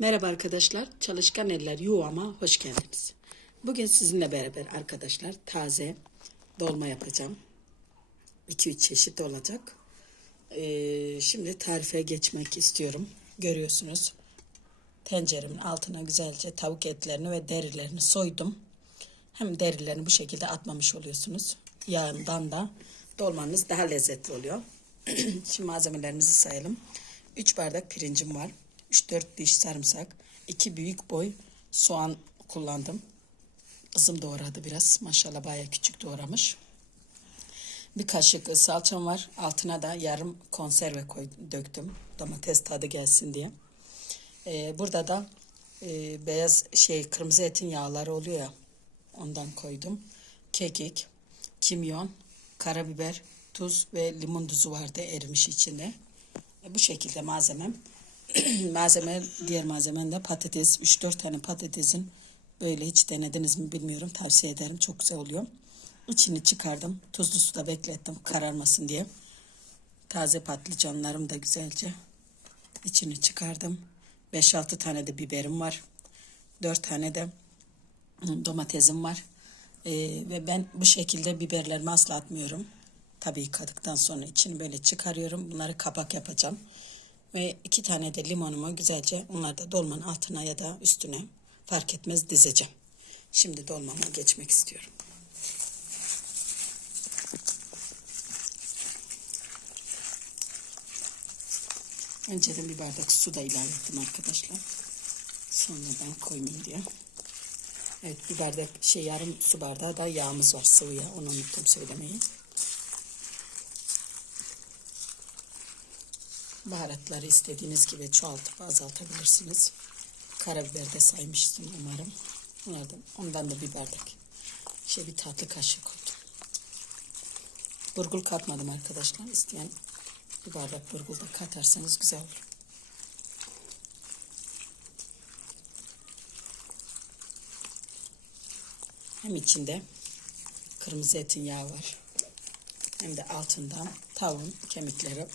Merhaba arkadaşlar, Çalışkan Eller Yuvama hoş geldiniz. Bugün sizinle beraber arkadaşlar taze dolma yapacağım. 2-3 çeşit olacak. Ee, şimdi tarife geçmek istiyorum. Görüyorsunuz tenceremin altına güzelce tavuk etlerini ve derilerini soydum. Hem derilerini bu şekilde atmamış oluyorsunuz. Yağından da dolmanız daha lezzetli oluyor. Şimdi malzemelerimizi sayalım. 3 bardak pirincim var. 3-4 diş sarımsak. 2 büyük boy soğan kullandım. Kızım doğradı biraz. Maşallah bayağı küçük doğramış. Bir kaşık salçam var. Altına da yarım konserve koy, döktüm. Domates tadı gelsin diye. Ee, burada da e, beyaz şey kırmızı etin yağları oluyor ya. Ondan koydum. Kekik, kimyon, karabiber, tuz ve limon tuzu vardı erimiş içinde. E, bu şekilde malzemem. Malzeme diğer malzemem de patates. 3-4 tane patatesin böyle hiç denediniz mi bilmiyorum. Tavsiye ederim. Çok güzel oluyor. İçini çıkardım. Tuzlu suda beklettim kararmasın diye. Taze patlıcanlarım da güzelce içini çıkardım. 5-6 tane de biberim var. 4 tane de domatesim var. Ee, ve ben bu şekilde biberlerimi asla atmıyorum. Tabii yıkadıktan sonra içini böyle çıkarıyorum. Bunları kapak yapacağım. Ve iki tane de limonumu güzelce onları da dolmanın altına ya da üstüne fark etmez dizeceğim. Şimdi dolmama geçmek istiyorum. Önceden bir bardak su da ilave ettim arkadaşlar. Sonradan koymayayım diye. Evet bir bardak şey yarım su bardağı da yağımız var sıvı yağ. Onu unuttum söylemeyi. Baharatları istediğiniz gibi çoğaltıp azaltabilirsiniz. Karabiber de saymıştım umarım. Onlardan, ondan da bir bardak. Şey bir tatlı kaşığı koydum. Burgul katmadım arkadaşlar. İsteyen bir bardak burgul da katarsanız güzel olur. Hem içinde kırmızı etin yağı var. Hem de altından tavuğun kemikleri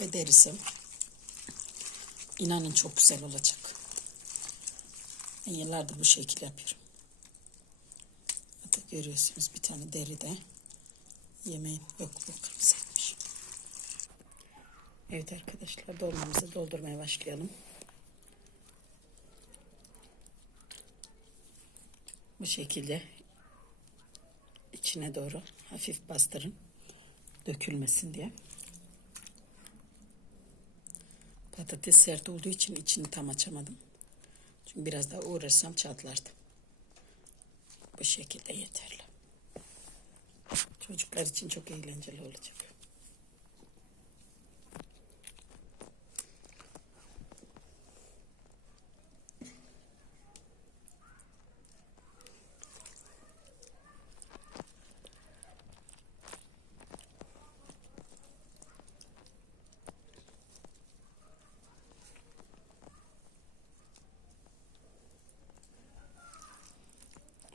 ve derisi. İnanın çok güzel olacak. Ben yıllardır bu şekil yapıyorum. Hatta görüyorsunuz bir tane deri de yemeğin yok bu kırmızıymış. Evet arkadaşlar dolmamızı doldurmaya başlayalım. Bu şekilde içine doğru hafif bastırın. Dökülmesin diye. Patates sert olduğu için içini tam açamadım. Çünkü biraz daha uğraşsam çatlardı. Bu şekilde yeterli. Çocuklar için çok eğlenceli olacak.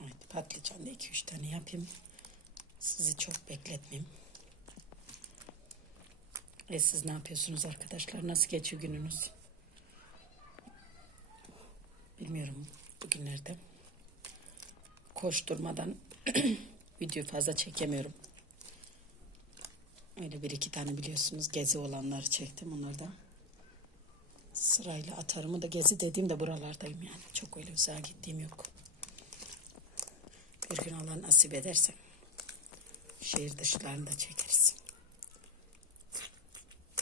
Evet, patlıcan da 2-3 tane yapayım. Sizi çok bekletmeyeyim. E siz ne yapıyorsunuz arkadaşlar? Nasıl geçiyor gününüz? Bilmiyorum bugünlerde. Koşturmadan video fazla çekemiyorum. Öyle bir iki tane biliyorsunuz gezi olanları çektim onları da. Sırayla atarımı da gezi dediğimde buralardayım yani. Çok öyle uzağa gittiğim yok. Bir gün Allah nasip ederse şehir dışlarında çekeriz.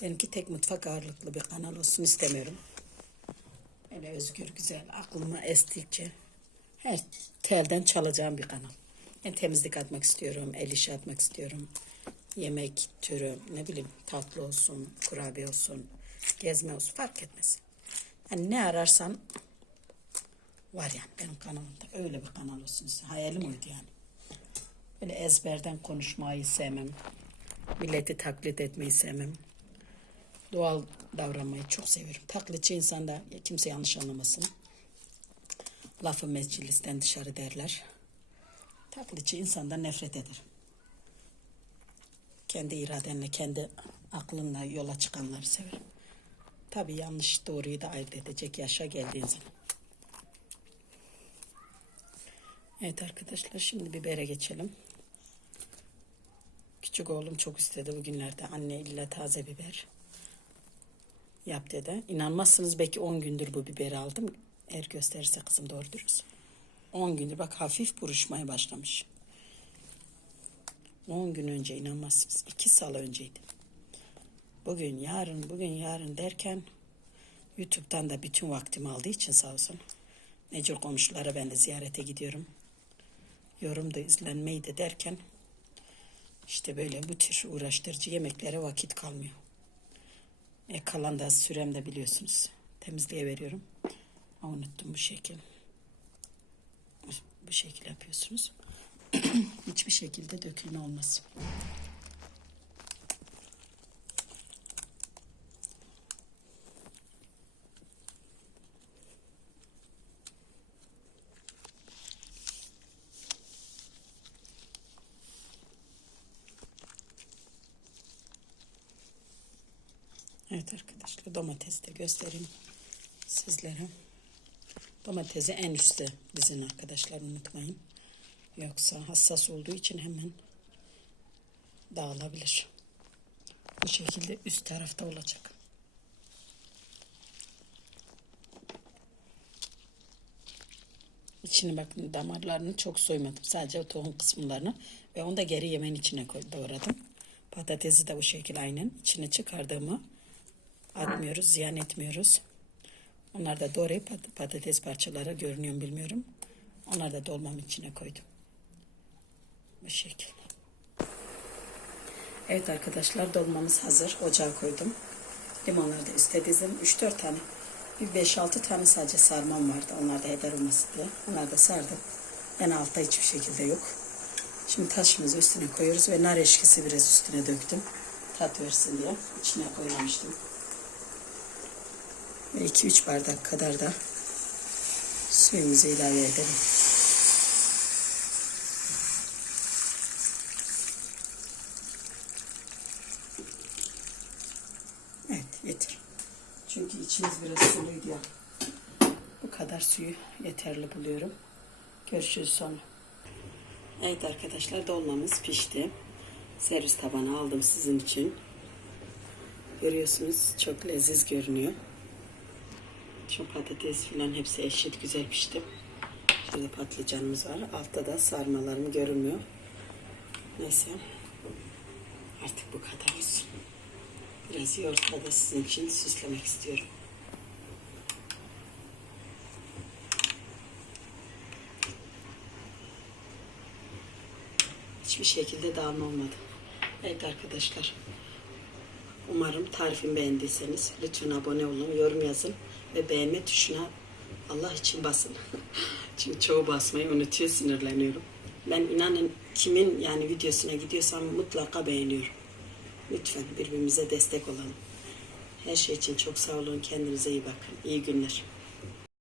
Benimki tek mutfak ağırlıklı bir kanal olsun istemiyorum. Öyle özgür, güzel, aklıma estikçe her telden çalacağım bir kanal. Yani temizlik atmak istiyorum, el işi atmak istiyorum. Yemek türü, ne bileyim tatlı olsun, kurabiye olsun, gezme olsun fark etmez. Yani ne ararsan var yani benim kanalımda öyle bir kanal olsun. Hayalim oydu yani. Böyle ezberden konuşmayı sevmem. Milleti taklit etmeyi sevmem. Doğal davranmayı çok severim. Taklitçi insan da kimse yanlış anlamasın. Lafı meclisten dışarı derler. Taklitçi insandan nefret eder. Kendi iradenle, kendi aklınla yola çıkanları severim. Tabii yanlış doğruyu da ayırt edecek yaşa geldiğin zaman. Evet arkadaşlar şimdi bibere geçelim. Küçük oğlum çok istedi bugünlerde anne illa taze biber yap dedi. İnanmazsınız belki 10 gündür bu biberi aldım. Eğer gösterirse kızım doğru dürüst. 10 gündür bak hafif buruşmaya başlamış. 10 gün önce inanmazsınız. 2 salı önceydi. Bugün yarın bugün yarın derken YouTube'dan da bütün vaktimi aldığı için sağ olsun. Mecbur komşulara ben de ziyarete gidiyorum. Yorum da izlenmeyi de derken işte böyle bu tür uğraştırıcı yemeklere vakit kalmıyor. E kalan da sürem de biliyorsunuz. Temizliğe veriyorum. Ama unuttum bu şekil. Bu şekil yapıyorsunuz. Hiçbir şekilde dökülme olmaz. Evet arkadaşlar domatesi de göstereyim sizlere. Domatesi en üstte dizin arkadaşlar unutmayın. Yoksa hassas olduğu için hemen dağılabilir. Bu şekilde üst tarafta olacak. İçini bakın damarlarını çok soymadım. Sadece tohum kısımlarını ve onu da geri yemeğin içine doğradım. Patatesi de bu şekilde aynen içine çıkardığımı atmıyoruz, ziyan etmiyoruz. Onlar da doğrayıp pat- patates parçaları görünüyor bilmiyorum. Onları da dolmamın içine koydum. Bu şekilde. Evet arkadaşlar dolmamız hazır. Ocağa koydum. Limonları da üste dizdim. 3-4 tane. Bir 5-6 tane sadece sarmam vardı. Onlar da heder olması diye. Onları da sardım. En altta hiçbir şekilde yok. Şimdi taşımızı üstüne koyuyoruz ve nar eşkisi biraz üstüne döktüm. Tat versin diye. İçine koymamıştım. Ve 2-3 bardak kadar da suyumuzu ilave edelim. Evet yeter. Çünkü içimiz biraz suluydu ya. Bu kadar suyu yeterli buluyorum. Görüşürüz sonra. Evet arkadaşlar dolmamız pişti. Servis tabağına aldım sizin için. Görüyorsunuz çok leziz görünüyor. Şu patates falan hepsi eşit güzel pişti. Şurada patlıcanımız var. Altta da sarmalarım görünmüyor. Neyse. Artık bu kadar olsun. Biraz yoğurtla da sizin için süslemek istiyorum. Hiçbir şekilde dağılma olmadı. Evet arkadaşlar. Umarım tarifimi beğendiyseniz lütfen abone olun, yorum yazın ve beğenme tuşuna Allah için basın. Çünkü çoğu basmayı unutuyor, sinirleniyorum. Ben inanın kimin yani videosuna gidiyorsam mutlaka beğeniyorum. Lütfen birbirimize destek olalım. Her şey için çok sağ olun. Kendinize iyi bakın. İyi günler.